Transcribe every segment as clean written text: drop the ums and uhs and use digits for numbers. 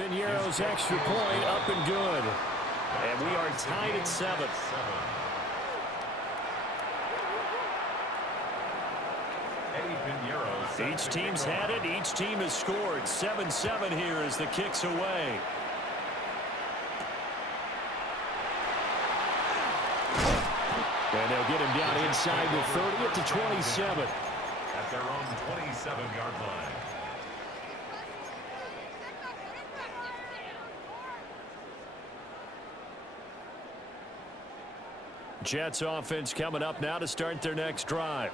Piñeiro's extra point up and good. And we are tied at 7. Each team's had it. Each team has scored. 7-7 here as the kick's away. And they'll get him down inside the 30 at the 27. At their own 27-yard line. Jets offense coming up now to start their next drive.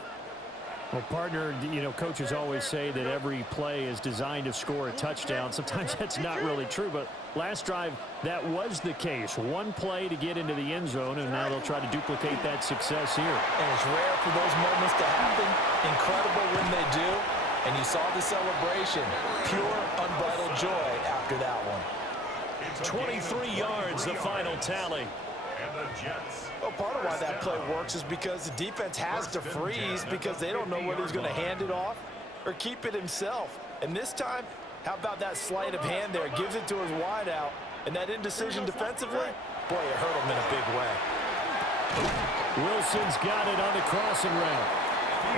Well, partner, you know, coaches always say that every play is designed to score a touchdown. Sometimes that's not really true, but last drive, that was the case. One play to get into the end zone, and now they'll try to duplicate that success here. And it's rare for those moments to happen. Incredible when they do. And you saw the celebration. Pure, unbridled joy after that one. 23 yards, the final tally. And the Jets. Well, part of why that play works is because the defense has to freeze because they don't know whether he's going to hand it off or keep it himself. And this time, how about that sleight of hand there? Gives it to his wideout. And that indecision defensively, boy, it hurt him in a big way. Wilson's got it on the crossing route.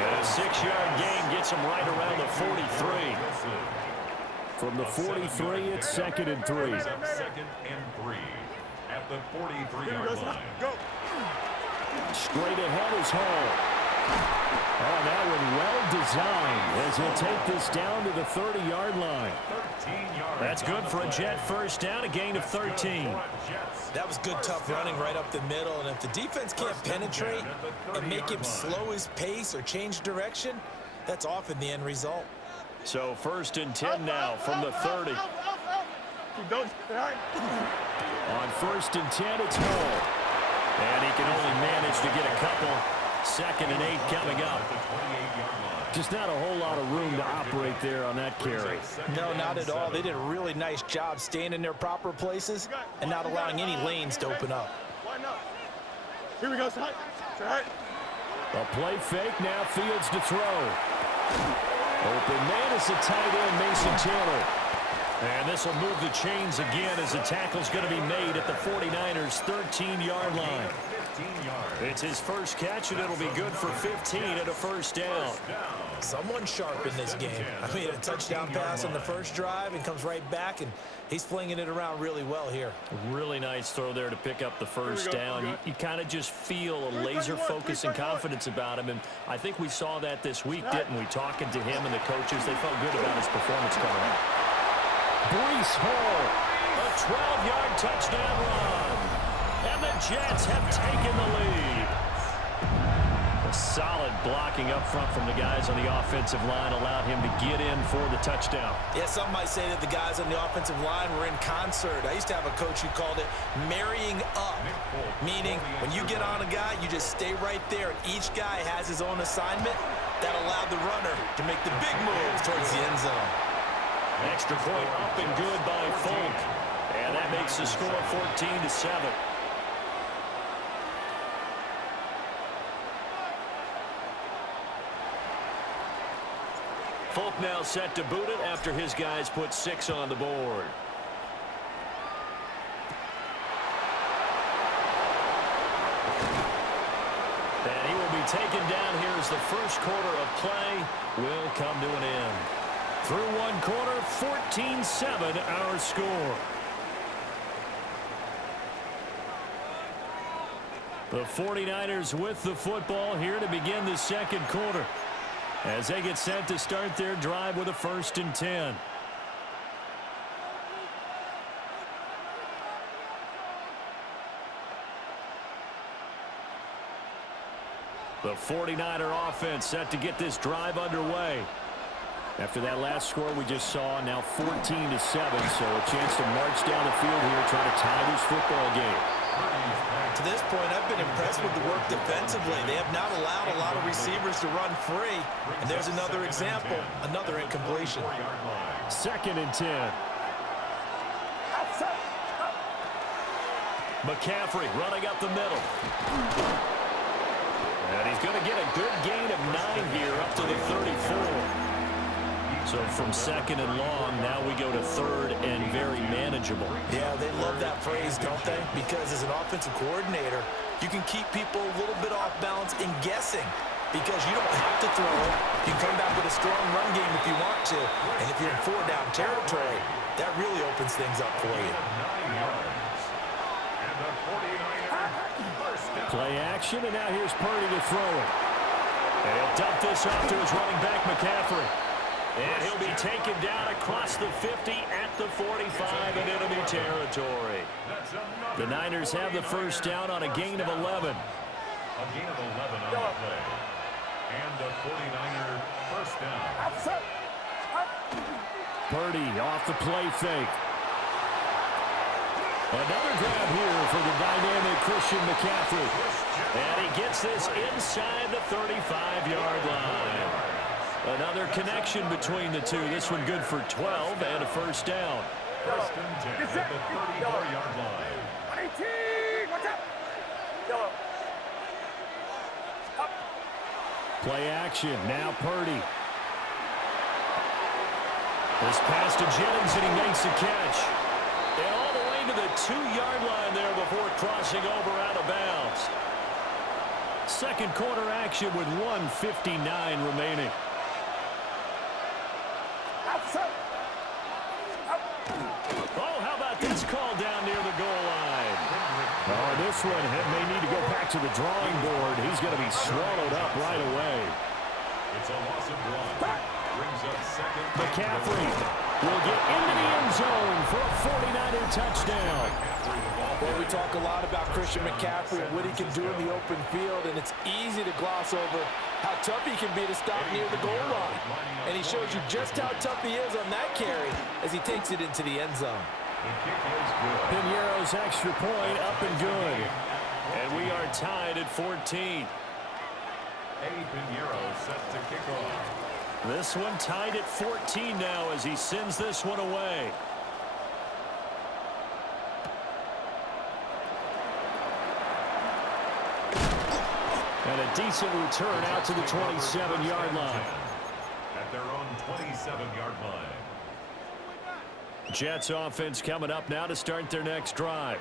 And a 6-yard gain gets him right around the 43. From the 43, it's 2nd and 3. 2nd and 3. At the 43-yard line. Go. Straight ahead is Hall. Oh, that one well designed as he'll take this down to the 30-yard line. 13 yards. That's good for a Jet first down, a gain of 13. That was good, tough running right up the middle. And if the defense can't penetrate and make him slow his pace or change direction, that's often the end result. So 1st and 10 now from the 30. On 1st and 10, it's Hall. And he can only manage to get a couple. 2nd and 8 coming up. Just not a whole lot of room to operate there on that carry. No, not at all. They did a really nice job staying in their proper places and not allowing any lanes to open up. Here we go, side. A play fake, now Fields to throw. Open man is the tight end, Mason Taylor. And this will move the chains again as the tackle's going to be made at the 49ers' 13-yard line. It's his first catch, and it'll be good for 15 and a first down. Someone sharp in this game. I mean, a touchdown pass on the first drive and comes right back, and he's flinging it around really well here. Really nice throw there to pick up the first down. You kind of just feel a laser focus and confidence about him, and I think we saw that this week, didn't we? Talking to him and the coaches, they felt good about his performance coming up. Breece Hall, a 12-yard touchdown run, and the Jets have taken the lead. A solid blocking up front from the guys on the offensive line allowed him to get in for the touchdown. Yeah, some might say that the guys on the offensive line were in concert. I used to have a coach who called it marrying up, meaning when you get on a guy, you just stay right there, and each guy has his own assignment. That allowed the runner to make the big move towards the end zone. Extra point up and good by Folk. And that makes the score 14-7. Folk now set to boot it after his guys put 6 on the board. And he will be taken down here as the first quarter of play will come to an end. Through one quarter, 14-7 our score. The 49ers with the football here to begin the second quarter as they get set to start their drive with a 1st and 10. The 49er offense set to get this drive underway. After that last score we just saw, now 14-7, so a chance to march down the field here, trying to tie this football game. To this point, I've been impressed with the work defensively. They have not allowed a lot of receivers to run free. And there's another example, another incompletion. 2nd and 10. McCaffrey running up the middle. And he's going to get a good gain of 9 here up to the 34. So from second and long, now we go to third and very manageable. Yeah, they love that phrase, don't they? Because as an offensive coordinator, you can keep people a little bit off balance in guessing because you don't have to throw it. You can come back with a strong run game if you want to. And if you're in four-down territory, that really opens things up for you. Play action, and now here's Purdy to throw it. And he'll dump this off to his running back, McCaffrey. And he'll be taken down across the 50 at the 45 in enemy territory. The Niners have the first down on a gain of 11. A gain of 11 on the play. And the 49er first down. Purdy off the play fake. Another grab here for the dynamic Christian McCaffrey. And he gets this inside the 35-yard line. Another connection between the two. This one good for 12 and a first down. First and 10 at the 34-yard line. 18! Watch out! Yellow. Up. Play action. Now Purdy. This pass to Jennings, and he makes the catch. And all the way to the 2-yard line there before crossing over out of bounds. Second quarter action with 1:59 remaining. Oh, how about this call down near the goal line? Oh, this one may need to go back to the drawing board. He's going to be swallowed up right away. It's a loss of 1. Brings up second. McCaffrey will get into the end zone for a 49er touchdown. Well, we talk a lot about Christian McCaffrey and what he can do in the open field, and it's easy to gloss over how tough he can be to stop near the goal line. And he shows you just how tough he is on that carry as he takes it into the end zone. The kick is good. Pinheiro's extra point up and good. And we are tied at 14. Eddie Pinheiro set to kick off. This one tied at 14 now as he sends this one away. And a decent return out to the 27-yard line. At their own 27-yard line. Jets offense coming up now to start their next drive.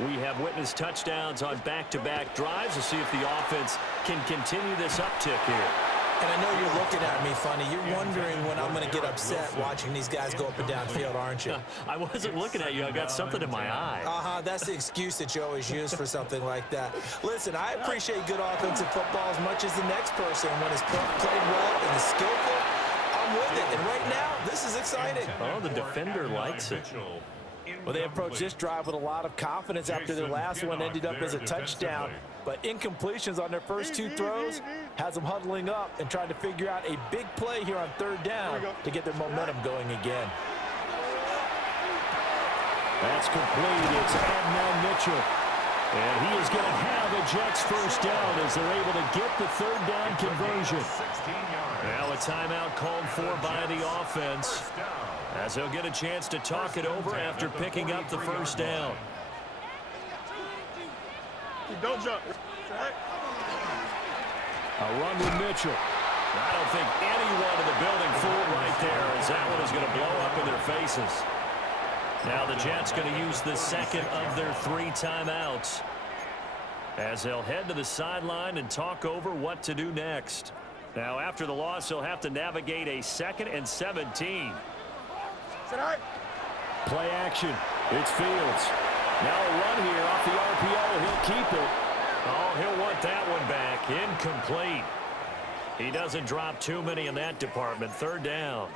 We have witnessed touchdowns on back-to-back drives to see if the offense can continue this uptick here. And I know you're looking at me funny. You're wondering when I'm going to get upset watching these guys go up and down field, aren't you? I wasn't looking at you. I got something in my eye. That's the excuse that you always use for something like that. Listen, I appreciate good offensive football as much as the next person. When it's played well and is skillful, I'm with it. And right now, this is exciting. Oh, the defender likes it. Well, they approached this drive with a lot of confidence after their last one ended up as a touchdown. But incompletions on their first two throws has them huddling up and trying to figure out a big play here on third down to get their momentum going again. That's complete. It's Adnan Mitchell. And he is going to have a Jets first down as they're able to get the third down conversion. Now a timeout called for by the offense as he'll get a chance to talk it over after picking up the first down. Don't jump. A run with Mitchell. I don't think anyone in the building fooled right there as that one is going to blow up in their faces. Now the Jets going to use the second of their 3 timeouts as they'll head to the sideline and talk over what to do next. Now after the loss, they'll have to navigate a 2nd and 17. Play action. It's Fields. Now a run here off the RPO. He'll keep it. Oh, he'll want that one back. Incomplete. He doesn't drop too many in that department. Third down.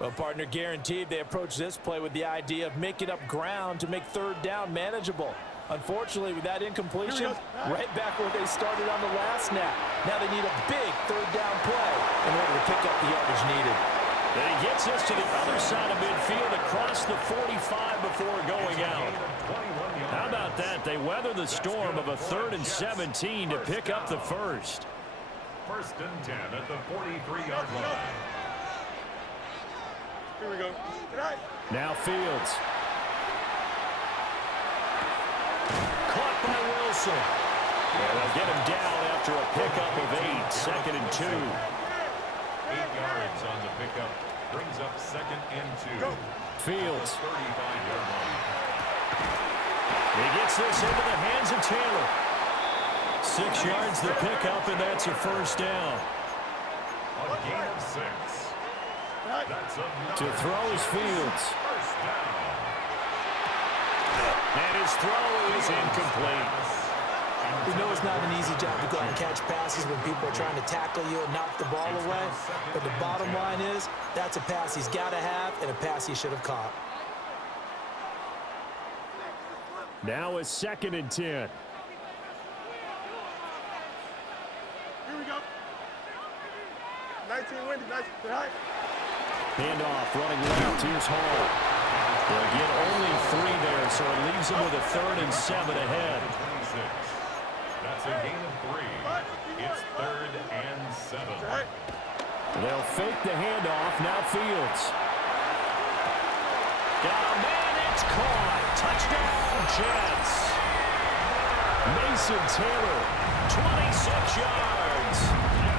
Well, partner, guaranteed they approach this play with the idea of making up ground to make third down manageable. Unfortunately, with that incompletion, right back where they started on the last snap. Now they need a big third down play in order to pick up the yardage needed. And he gets us to the other side of midfield across the 45 before going out. How about that? They weather the storm of a 3rd and 17 to pick up the first. First and 10 at the 43-yard line. Here we go. Now Fields. Caught by Wilson. And they'll get him down after a pickup of 8. 2nd and 2. 8 yards on the pickup. Brings up 2nd and 2. Go. Fields. 35-yard line. He gets this into the hands of Taylor. 6 yards the pickup, and that's a first down. A gain of 6. That's To throw is Fields. First down. And his throw is incomplete. We know it's not an easy job to go out and catch passes when people are trying to tackle you and knock the ball away. But the bottom line is, that's a pass he's got to have and a pass he should have caught. Now it's 2nd and 10. Here we go. 19 Wendy, 19. Right. Handoff, running left. Here's Hall. They'll get only 3 there, so it leaves them with a 3rd and 7 ahead. 26. That's a gain of 3. It's 3rd and 7. Right. They'll fake the handoff. Now Fields. Got a man. It's caught. Touchdown, Jets. Mason Taylor, 26 yards.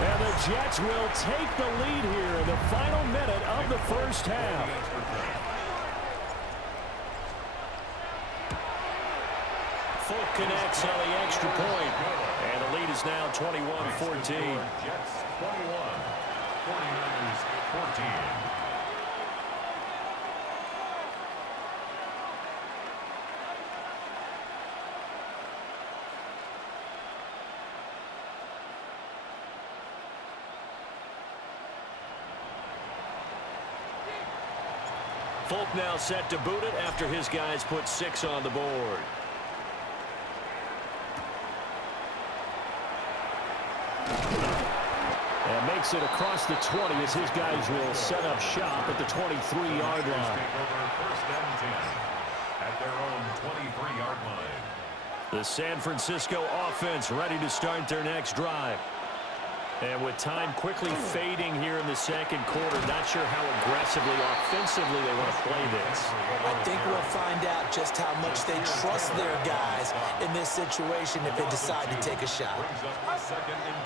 And the Jets will take the lead here in the final minute of the first half. Folk connects on the extra point. And the lead is now 21-14. Jets 21. 49ers 14. Folk now set to boot it after his guys put 6 on the board. And makes it across the 20 as his guys will set up shop at the 23-yard line. Take over 1st and 10 at their own 23-yard line. The San Francisco offense ready to start their next drive. And with time quickly fading here in the second quarter, not sure how aggressively, offensively they want to play this. I think we'll find out just how much they trust their guys in this situation if they decide to take a shot. Brings up 2nd and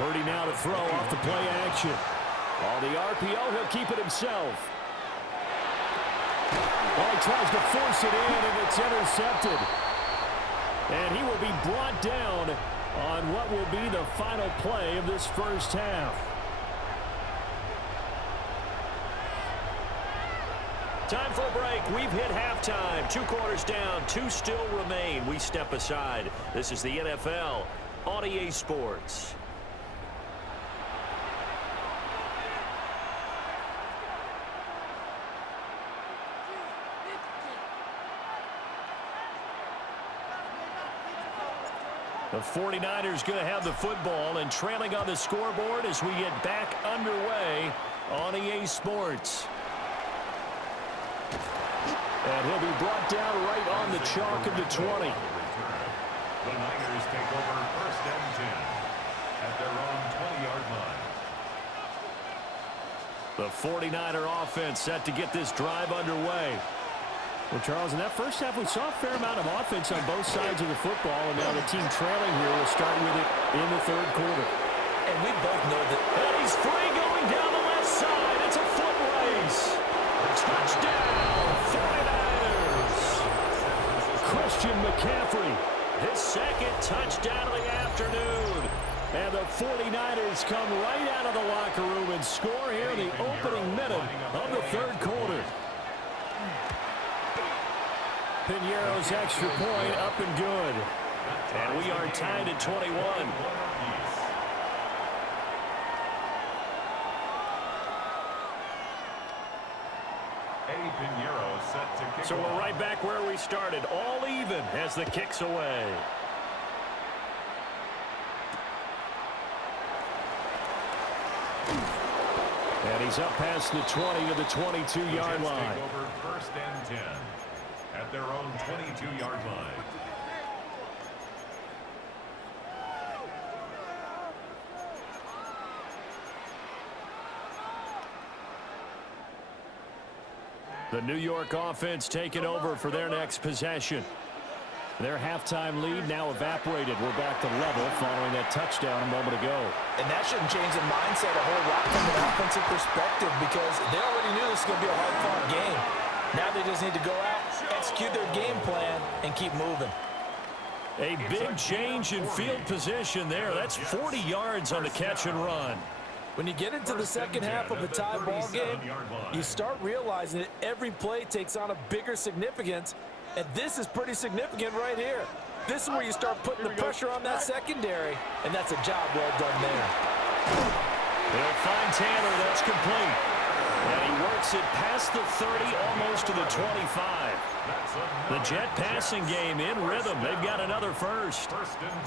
12. Purdy now to throw off the play action. On the RPO, he'll keep it himself. Well, he tries to force it in, and it's intercepted. And he will be brought down on what will be the final play of this first half. Time for a break. We've hit halftime. 2 quarters down, 2 still remain. We step aside. This is the NFL on EA Sports. The 49ers going to have the football and trailing on the scoreboard as we get back underway on EA Sports. And he'll be brought down right on the chalk of the 20. The Niners take over 1st and 10 at their own 20-yard line. The 49er offense set to get this drive underway. Well, Charles, in that first half, we saw a fair amount of offense on both sides of the football, and now the team trailing here will start with it in the 3rd quarter. And we both know that. And he's free going down the left side. It's a foot race. Touchdown, 49ers. Christian McCaffrey, his 2nd touchdown of the afternoon. And the 49ers come right out of the locker room and score here in the opening minute of the 3rd quarter. Piñeiro's extra point up and good. And we are tied at 21. So we're right back where we started. All even as the kick's away. And he's up past the 20 to the 22-yard line. Take over 1st and 10 at their own 22-yard line. The New York offense taking over for their next possession. Their halftime lead now evaporated. We're back to level following that touchdown a moment ago. And that shouldn't change the mindset a whole lot from an offensive perspective because they already knew this was going to be a hard-fought game. Now they just need to go out, execute their game plan, and keep moving. A big change in field position there. That's 40 yards on the catch and run. When you get into the second half of a tie ball game, you start realizing that every play takes on a bigger significance, and this is pretty significant right here. This is where you start putting the pressure on that secondary, and that's a job well done there. They'll find Tanner. That's complete. And he works it past the 30, almost to the 25. The Jet passing game in rhythm. They've got another first.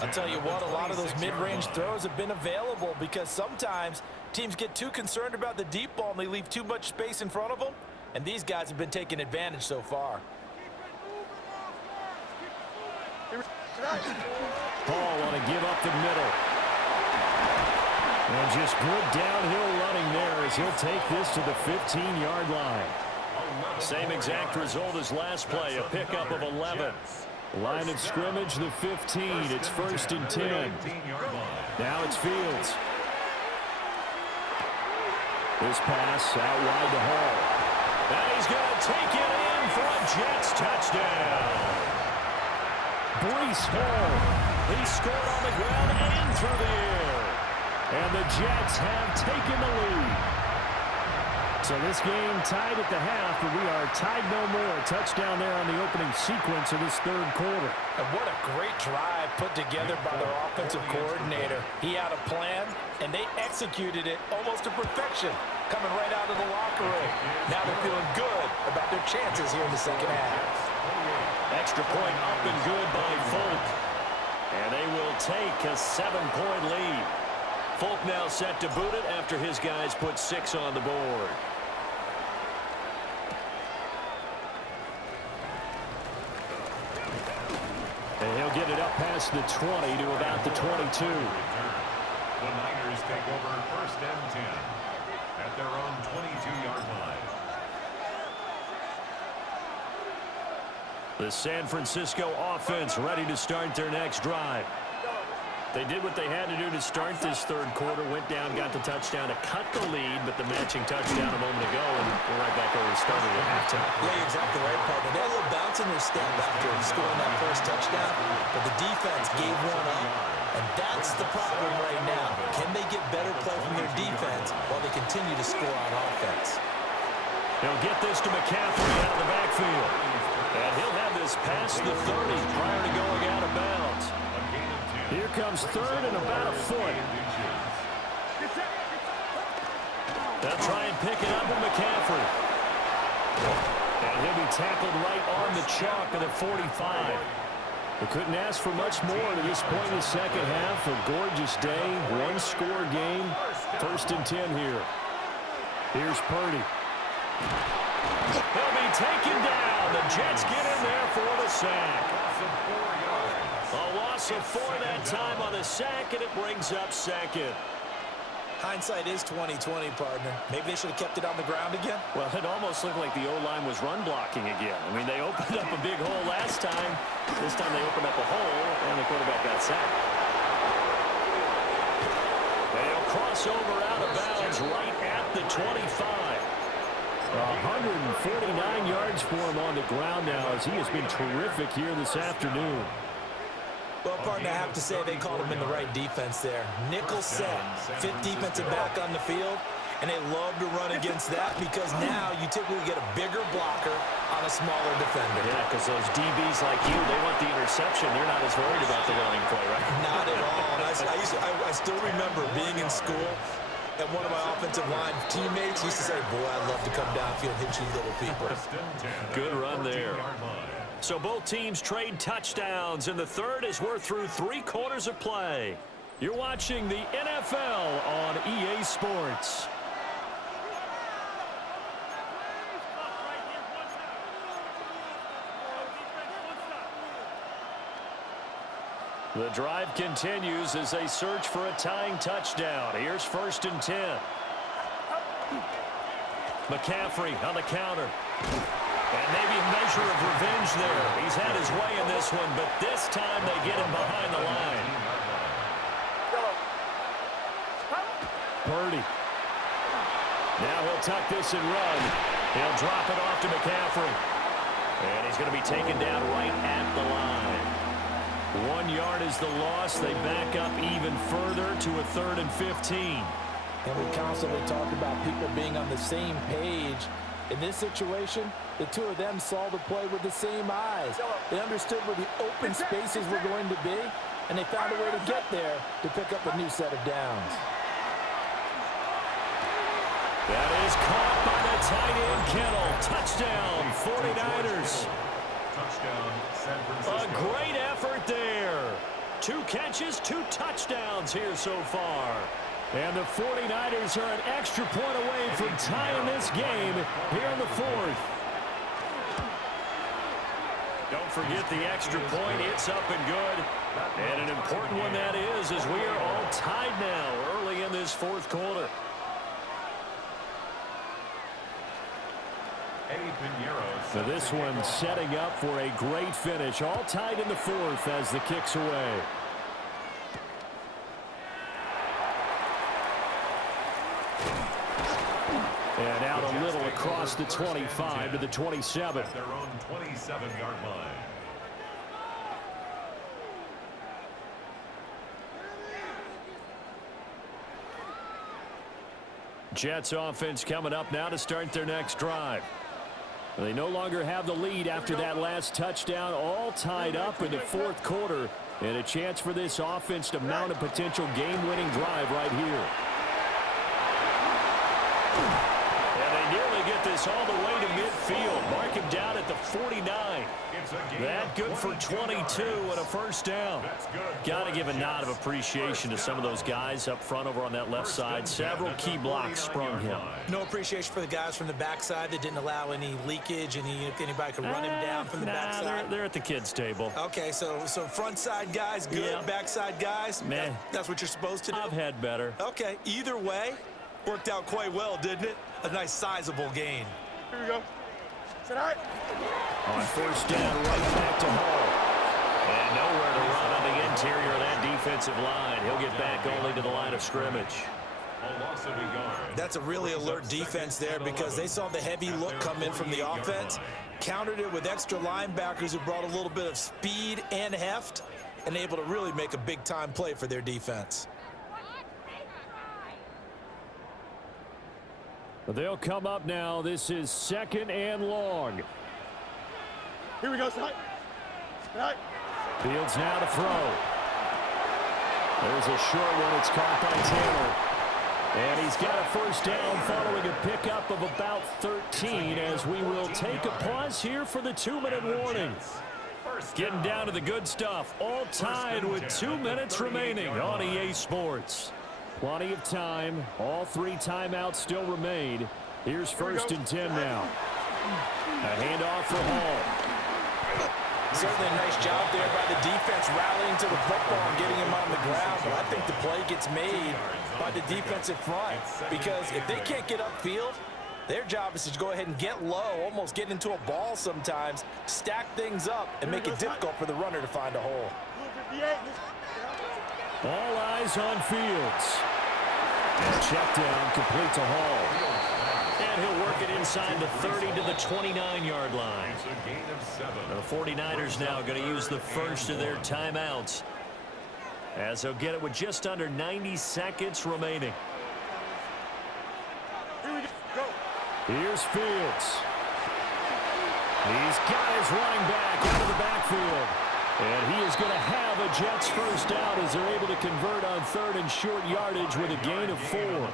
I'll tell you what, a lot of those mid-range throws have been available because sometimes teams get too concerned about the deep ball and they leave too much space in front of them, and these guys have been taking advantage so far. Paul want to give up the middle. And just good downhill running there as he'll take this to the 15-yard line. Same exact result as last play, a pickup of 11. Line of scrimmage, the 15. It's 1st and 10. Now it's Fields. This pass out wide to Hall. And he's going to take it in for a Jets touchdown. Breece Hall. He scored on the ground and through the air. And the Jets have taken the lead. So this game tied at the half, but we are tied no more. A touchdown there on the opening sequence of this third quarter. And what a great drive put together by their offensive coordinator. He had a plan, and they executed it almost to perfection, coming right out of the locker room. Now they're feeling good about their chances here in the second half. Extra point up and good by Folk. And they will take a 7-point lead. Folk now set to boot it after his guys put 6 on the board. And he'll get it up past the 20 to about the 22. The Niners take over 1st and 10 at their own 22-yard line. The San Francisco offense ready to start their next drive. They did what they had to do to start this third quarter, went down, got the touchdown to cut the lead, but the matching touchdown a moment ago, and we're right back where we started at halftime. Yeah, you're exactly right, partner. They had a little bounce in their step after scoring that first touchdown, but the defense gave one up, and that's the problem right now. Can they get better play from their defense while they continue to score on offense? They'll get this to McCaffrey out of the backfield. And he'll have this past the 30 prior to going out of bounds. Here comes 3rd and about a foot. They'll try and pick it up with McCaffrey. And he'll be tackled right on the chalk at the 45. We couldn't ask for much more to this point in the second half. A gorgeous day, one-score game. 1st and 10 here. Here's Purdy. He'll be taken down. The Jets get in there for the sack. A loss of 4 that time on the sack, and it brings up 2nd. Hindsight is 20/20, partner. Maybe they should have kept it on the ground again. Well, it almost looked like the O-line was run blocking again. I mean, they opened up a big hole last time. This time they opened up a hole, and the quarterback got sacked. They'll cross over out of bounds right at the 25. 149 yards for him on the ground now as he has been terrific here this afternoon. Well, partner, I have to say they called him in the right defense there. Nickel set, 5th defensive back on the field, and they love to run against that because now you typically get a bigger blocker on a smaller defender. Yeah, because those DBs like you, they want the interception. They're not as worried about the running play, right? Not at all. I still remember being in school, and one of my offensive line teammates used to say, boy, I'd love to come downfield and hit you little people. Good run there. So both teams trade touchdowns, and the third as we're through 3 quarters of play. You're watching the NFL on EA Sports. The drive continues as they search for a tying touchdown. Here's 1st and 10. McCaffrey on the counter. And maybe a measure of revenge there. He's had his way in this one, but this time they get him behind the line. Purdy. Now he'll tuck this and run. He'll drop it off to McCaffrey. And he's going to be taken down right at the line. 1 yard is the loss. They back up even further to a 3rd and 15. And we constantly talk about people being on the same page. In this situation, the two of them saw the play with the same eyes. They understood where the open spaces were going to be, and they found a way to get there to pick up a new set of downs. That is caught by the tight end, Kittle. Touchdown, 49ers. Touchdown, San Francisco. A great effort there. 2 catches, 2 touchdowns here so far. And the 49ers are an extra point away from tying this game here in the 4th. Don't forget the extra point. It's up and good. And an important one that is, as we are all tied now early in this 4th quarter. So this one setting up for a great finish. All tied in the 4th as the kick's away. And out a little across the 25 to the 27. At their own 27-yard line. Jets offense coming up now to start their next drive. They no longer have the lead after that last touchdown, all tied up in the 4th quarter, and a chance for this offense to mount a potential game-winning drive right here. And they nearly get this all the way to midfield. Mark him down at the 49. That good for 22 and a first down. Got to give a nod of appreciation to some of those guys up front over on that left side. Several key blocks sprung him. No appreciation for the guys from the backside that didn't allow any leakage, and anybody could run him down from the backside. They're at the kids' table. Okay, so front side guys good, Yeah. backside guys, Man, that's what you're supposed to do? I've had better. Okay, either way, worked out quite well, didn't it? A nice sizable gain. Here we go. Sit high. On first down, right back to Hall. And nowhere to run on the interior of that defensive line. He'll get back only to the line of scrimmage. That's a really alert defense there because they saw the heavy look come in from the offense, countered it with extra linebackers who brought a little bit of speed and heft, and able to really make a big-time play for their defense. They'll come up now. This is 2nd and long. Here we go. Sit high. Sit high. Fields now to throw. There's a short one. It's caught by Taylor. And he's got a first down following a pickup of about 13 as we will take a pause here for the 2-minute warning. Getting down to the good stuff. All tied with 2 minutes remaining on EA Sports. Plenty of time. All 3 timeouts still remain. Here's 1st and 10 now. A handoff for Hall. Certainly a nice job there by the defense rallying to the football and getting him on the ground. But I think the play gets made by the defensive front because if they can't get upfield, their job is to go ahead and get low, almost get into a ball sometimes, stack things up, and make it difficult for the runner to find a hole. All eyes on Fields. And check down complete to Hall. And he'll work it inside the 30 to the 29-yard line. The 49ers now going to use the first of their timeouts, as they'll get it with just under 90 seconds remaining. Here we go. Here's Fields. He's got his running back out of the backfield. And he is going to have a Jets first down as they're able to convert on 3rd and short yardage with a gain of 4.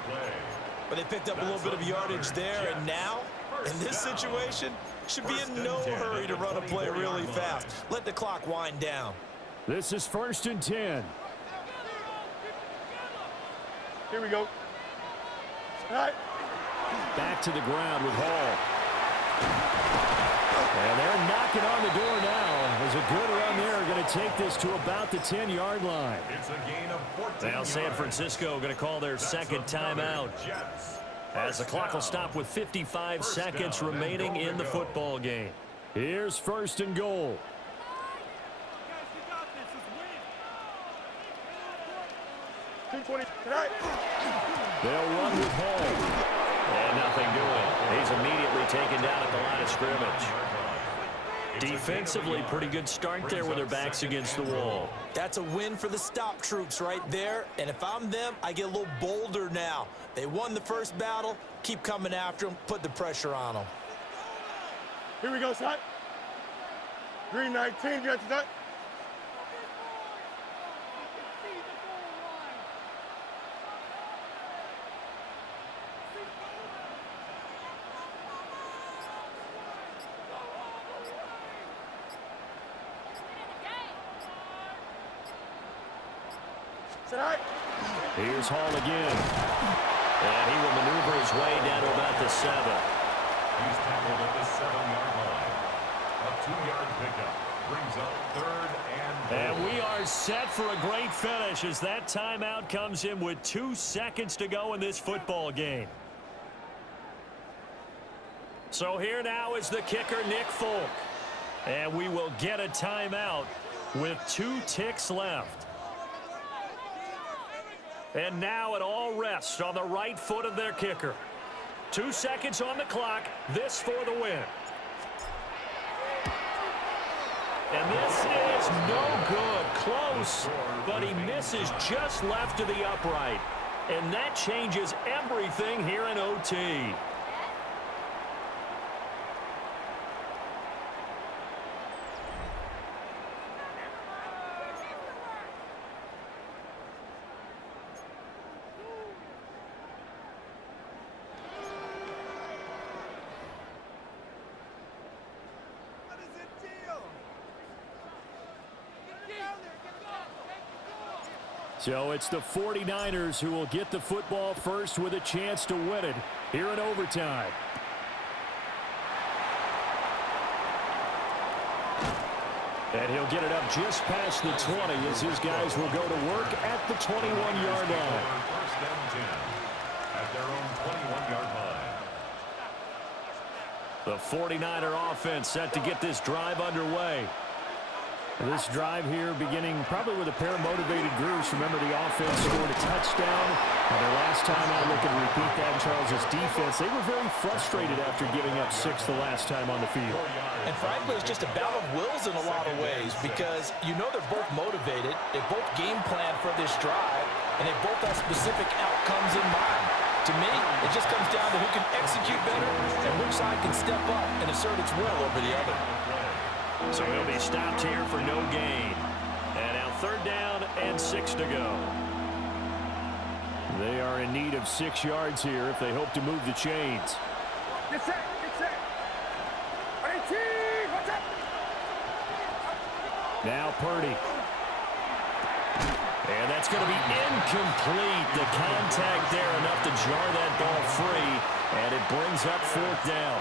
But they picked up a little bit of yardage there, and now, in this situation, should be in no hurry to run a play really fast. Let the clock wind down. This is 1st and 10. Here we go. Sit high. Back to the ground with Hall. And they're knocking on the door now. There's a good run there. Going to take this to about the 10-yard line. It's a gain of 14 Now San Francisco going to call their second timeout. As the clock will stop with 55 seconds remaining in the football game. Here's 1st and goal. They'll run with Hall. And nothing doing. He's immediately taken down at the line of scrimmage. Defensively, pretty good start there with their backs against the wall. That's a win for the stop troops right there. And if I'm them, I get a little bolder now. They won the first battle. Keep coming after them. Put the pressure on them. Here we go, son. Green 19, get that. Here's Hall again. And he will maneuver his way down to about the 7. He's tackled at the 7-yard line. A 2-yard pickup brings up 3rd and goal. And we are set for a great finish as that timeout comes in with 2 seconds to go in this football game. So here now is the kicker, Nick Folk. And we will get a timeout with 2 ticks left. And now it all rests on the right foot of their kicker. 2 seconds on the clock. This for the win. And this is no good. Close, but he misses just left of the upright. And that changes everything here in OT. So it's the 49ers who will get the football first with a chance to win it here in overtime. And he'll get it up just past the 20 as his guys will go to work at the 21-yard line. 1st and 10 at their own 21-yard line. The 49er offense set to get this drive underway. This drive here beginning probably with a pair of motivated groups. Remember, the offense scored a touchdown. And their last time out, looking to repeat that in Charles' defense. They were very frustrated after giving up 6 the last time on the field. And frankly, it's just a battle of wills in a lot of ways because you know they're both motivated. They both game plan for this drive, and they both have specific outcomes in mind. To me, it just comes down to who can execute better and which side can step up and assert its will over the other. So he'll be stopped here for no gain. And now 3rd down and 6 to go. They are in need of 6 yards here if they hope to move the chains. Get set, get set. 18, what's up? Now Purdy. And that's going to be incomplete. The contact there enough to jar that ball free. And it brings up 4th down.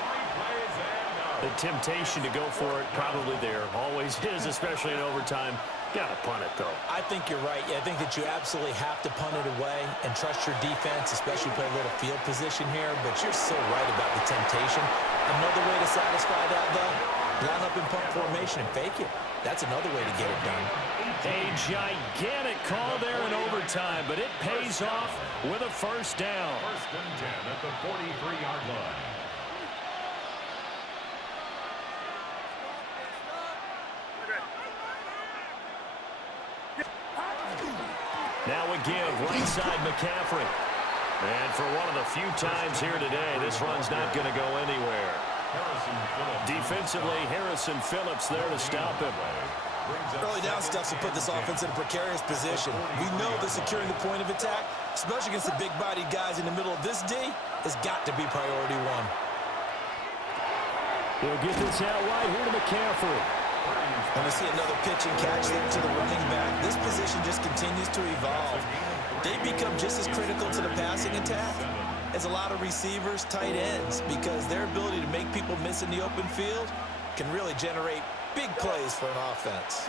The temptation to go for it probably there. Always is, especially in overtime. Got to punt it, though. I think you're right. I think that you absolutely have to punt it away and trust your defense, especially play a little field position here. But you're so right about the temptation. Another way to satisfy that, though, line up in punt formation and fake it. That's another way to get it done. A gigantic call there in overtime, but it pays off with a 1st down. 1st and 10 at the 43-yard line. Now we give right side McCaffrey. And for one of the few times here today, this run's not going to go anywhere. Defensively, Harrison Phillips there to stop him. Early down stuff to put this offense in a precarious position. We know that securing the point of attack, especially against the big-bodied guys in the middle of this D, has got to be priority 1. He'll get this out wide here to McCaffrey. And we see another pitch and catch there to the running back. This position just continues to evolve. They become just as critical to the passing attack as a lot of receivers, tight ends, because their ability to make people miss in the open field can really generate big plays for an offense.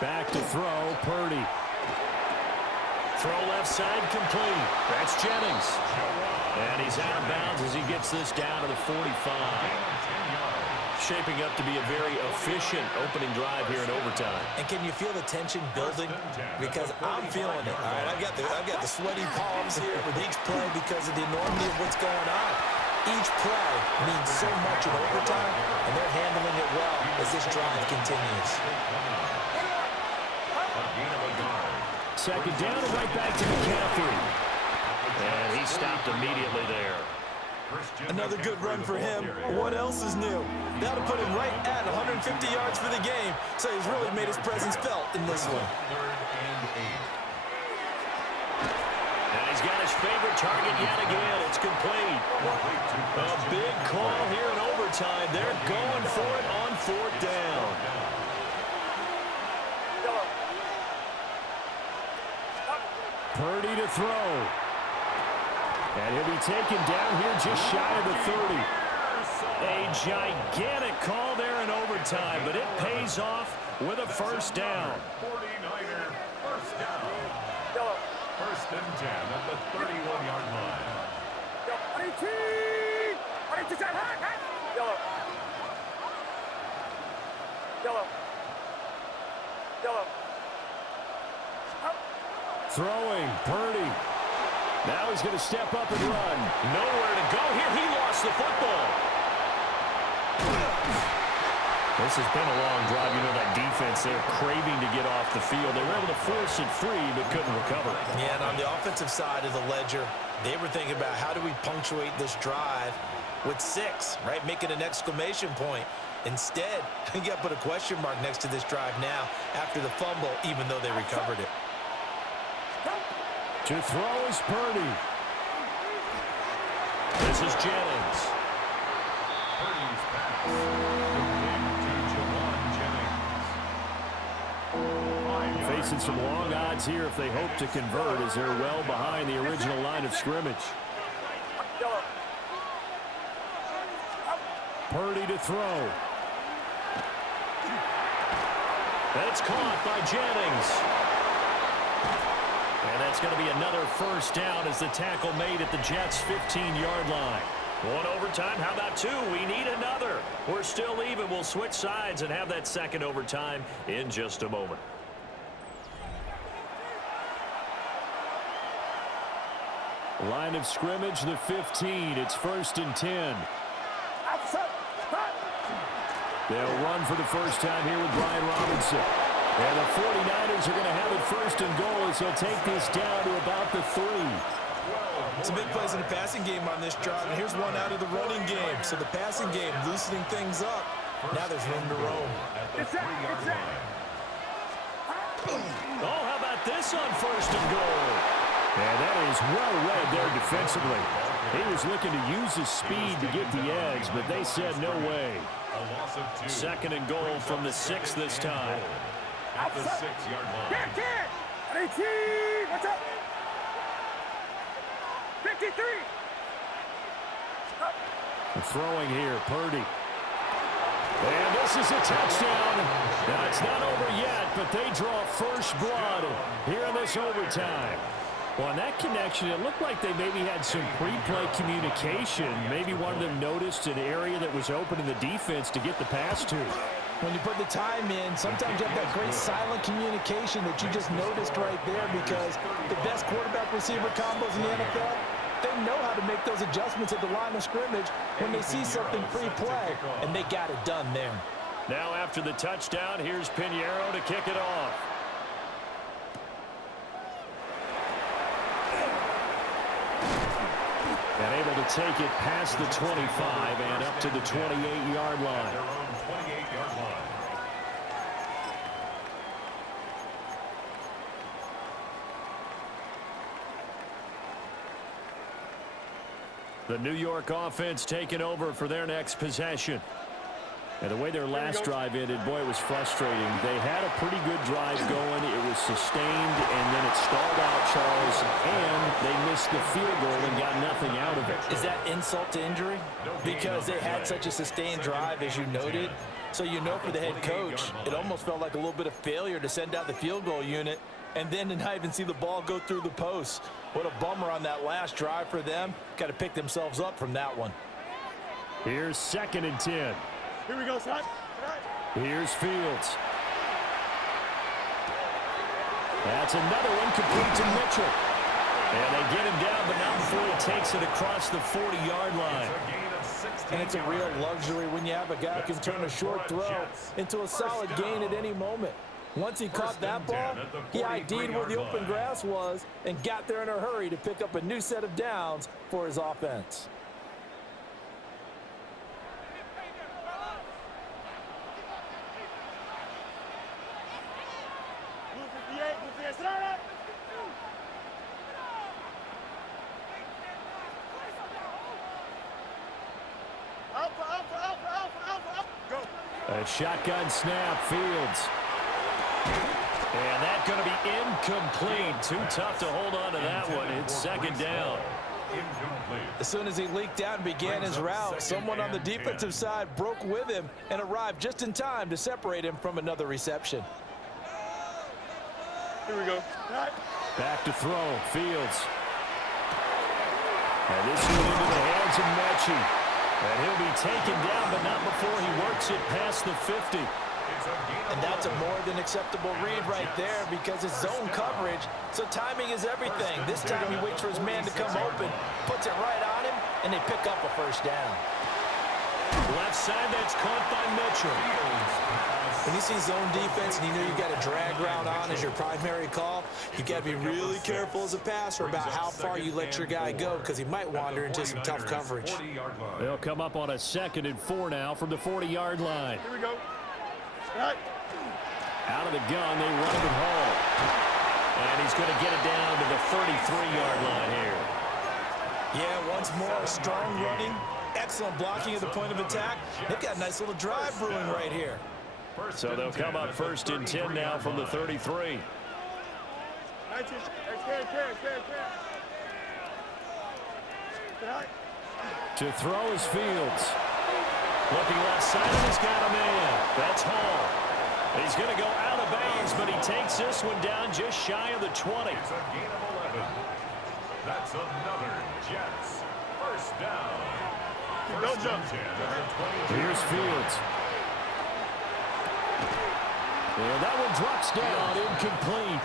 Back to throw, Purdy. Throw left side complete. That's Jennings. And he's out of bounds as he gets this down to the 45. Shaping up to be a very efficient opening drive here in overtime. And can you feel the tension building? Because I'm feeling it. All right, I've got the sweaty palms here with each play because of the enormity of what's going on. Each play means so much in overtime, and they're handling it well as this drive continues. Second down and right back to McCaffrey. And he stopped immediately there. Another good run for him. What else is new? That'll put him right at 150 yards for the game, so he's really made his presence felt in this one. And he's got his favorite target yet again. It's complete. A big call here in overtime. They're going for it on fourth down. Purdy to throw. And he'll be taken down here just shy of the 30. A gigantic call there in overtime, but it pays off with a first down. 49er first down. First and 10 at the 31-yard line. Throwing, Purdy. Now he's going to step up and run. Nowhere to go here. He lost the football. This has been a long drive. You know that defense, they're craving to get off the field. They were able to force it free, but couldn't recover. Yeah, and on the offensive side of the ledger, they were thinking about how do we punctuate this drive with 6, right? Make it an exclamation point. Instead, you got to put a question mark next to this drive now after the fumble, even though they recovered it. To throw is Purdy. This is Jennings. Purdy's pass. To Jennings. Facing some long odds here if they hope to convert as they're well behind the original line of scrimmage. Purdy to throw. That's caught by Jennings. And that's going to be another first down as the tackle made at the Jets' 15-yard line. One overtime. How about 2? We need another. We're still even. We'll switch sides and have that second overtime in just a moment. Line of scrimmage, the 15. It's first and 10. They'll run for the first time here with Brian Robinson. And the 49ers are going to have it first and goal as they'll take this down to about the 3. Some big plays in the passing game on this drive, and here's one out of the running game. So the passing game loosening things up. Now there's room to roam. Oh, how about this on first and goal? And that is well read there defensively. He was looking to use his speed to get the edge, but they said no way. Second and goal from the 6 this time. At the 6-yard line. What's up? 53. Throwing here, Purdy. And this is a touchdown. Now, it's not over yet, but they draw first blood here in this overtime. Well, on that connection, it looked like they maybe had some pre-play communication. Maybe one of them noticed an area that was open in the defense to get the pass to. When you put the time in, sometimes you have that great silent communication that you just noticed right there because the best quarterback-receiver combos in the NFL, they know how to make those adjustments at the line of scrimmage when they see something pre-play, and they got it done there. Now after the touchdown, here's Pinheiro to kick it off. And able to take it past the 25 and up to the 28-yard line. Their own 28-yard line. The New York offense taking over for their next possession. And the way their last drive ended, boy, it was frustrating. They had a pretty good drive going. It was sustained, and then it stalled out, Charles, and they missed the field goal and got nothing out of it. Is that insult to injury? Because they had such a sustained drive, as you noted, So you know for the head coach, it almost felt like a little bit of failure to send out the field goal unit and then to not even see the ball go through the post. What a bummer on that last drive for them. Got to pick themselves up from that one. Here's 2nd and 10. Here we go, son. Here's Fields. That's another one complete to Mitchell. And they get him down, but not before he takes it across the 40-yard line. And it's a real luxury when you have a guy who can turn a short throw into a solid gain at any moment. Once he caught that ball, he ID'd where the open grass was and got there in a hurry to pick up a new set of downs for his offense. A shotgun snap, Fields. And that's going to be incomplete. Too tough to hold on to that one. It's 2nd down. As soon as he leaked out and began his route, someone on the defensive side broke with him and arrived just in time to separate him from another reception. Here we go. Back to throw, Fields. And this one into the hands of Mechie. And he'll be taken down, but not before he works it past the 50. And that's a more than acceptable read right there because it's zone coverage, so timing is everything. This time he waits for his man to come open, puts it right on him, and they pick up a 1st down. Left side, that's caught by Mitchell. When you see zone defense and you know you got a drag route on as your primary call, you got to be really careful as a passer about how far you let your guy go because he might wander into some tough coverage. They'll come up on a 2nd and 4 now from the 40-yard line. Here we go. Out of the gun, they run it home. And he's going to get it down to the 33-yard line here. Yeah, once more, strong running, excellent blocking at the point of attack. They've got a nice little drive brewing right here. So they'll come up 1st and 10 now from the 33. To throw is Fields. Looking left side, and he's got a man. That's Hall. He's going to go out of bounds, but he takes this one down just shy of the 20. It's a gain of 11. That's another Jets 1st down. Don't jump. Here's Fields. And that one drops down, incomplete.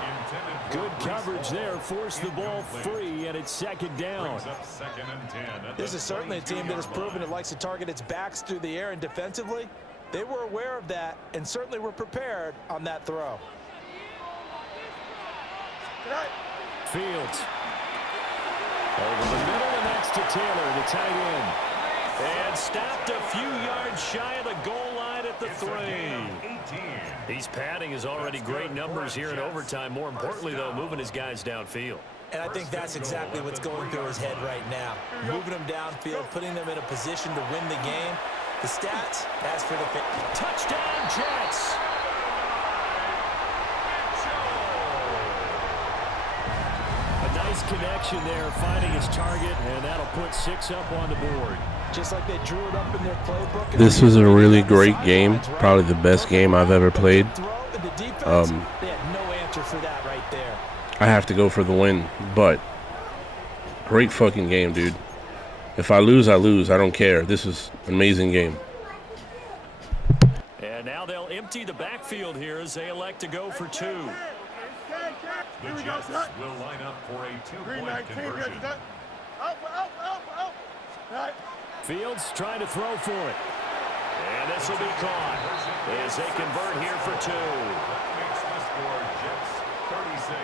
Good coverage there, forced the ball free, and it's 2nd down. This is certainly a team that has proven it likes to target its backs through the air, and defensively, they were aware of that and certainly were prepared on that throw. Fields. Over the middle, and that's to Taylor, the tight end. And stopped a few yards shy of the goal line at the 3. He's padding his already great numbers here in overtime. More importantly, though, moving his guys downfield. And I think that's exactly what's going through his head right now. Moving them downfield, putting them in a position to win the game. The stats, as for the touchdown, Jets. A nice connection there, finding his target, and that'll put 6 up on the board. Just like they drew it up in their playbook. This was a really great game, probably the best game I've ever played. They had no answer for that right there. I have to go for the win, but great fucking game, dude. If I lose, I lose. I don't care. This is an amazing game. And now they'll empty the backfield here as they elect to go for 2. The Jets will line up for a 2-point conversion. Fields trying to throw for it. And this will be caught as they convert here for 2. That makes the score Jets 36.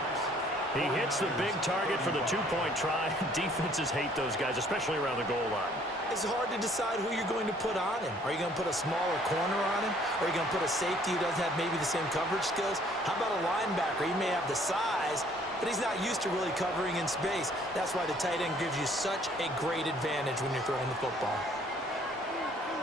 He hits the big target for the 2-point try. Defenses hate those guys, especially around the goal line. It's hard to decide who you're going to put on him. Are you going to put a smaller corner on him? Or are you going to put a safety who doesn't have maybe the same coverage skills? How about a linebacker? He may have the size, but he's not used to really covering in space. That's why the tight end gives you such a great advantage when you're throwing the football.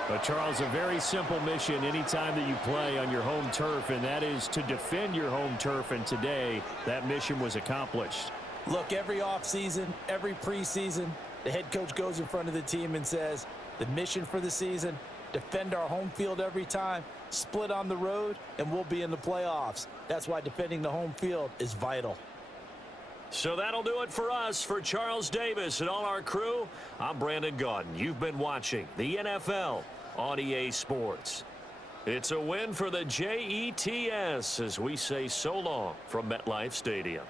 But, Charles, a very simple mission anytime that you play on your home turf, and that is to defend your home turf, and today that mission was accomplished. Look, every offseason, every preseason, the head coach goes in front of the team and says, the mission for the season, defend our home field every time. split on the road, and we'll be in the playoffs. That's why defending the home field is vital. So that'll do it for us. For Charles Davis and all our crew, I'm Brandon Gaudin. You've been watching the NFL on EA Sports. It's a win for the Jets as we say so long from MetLife Stadium.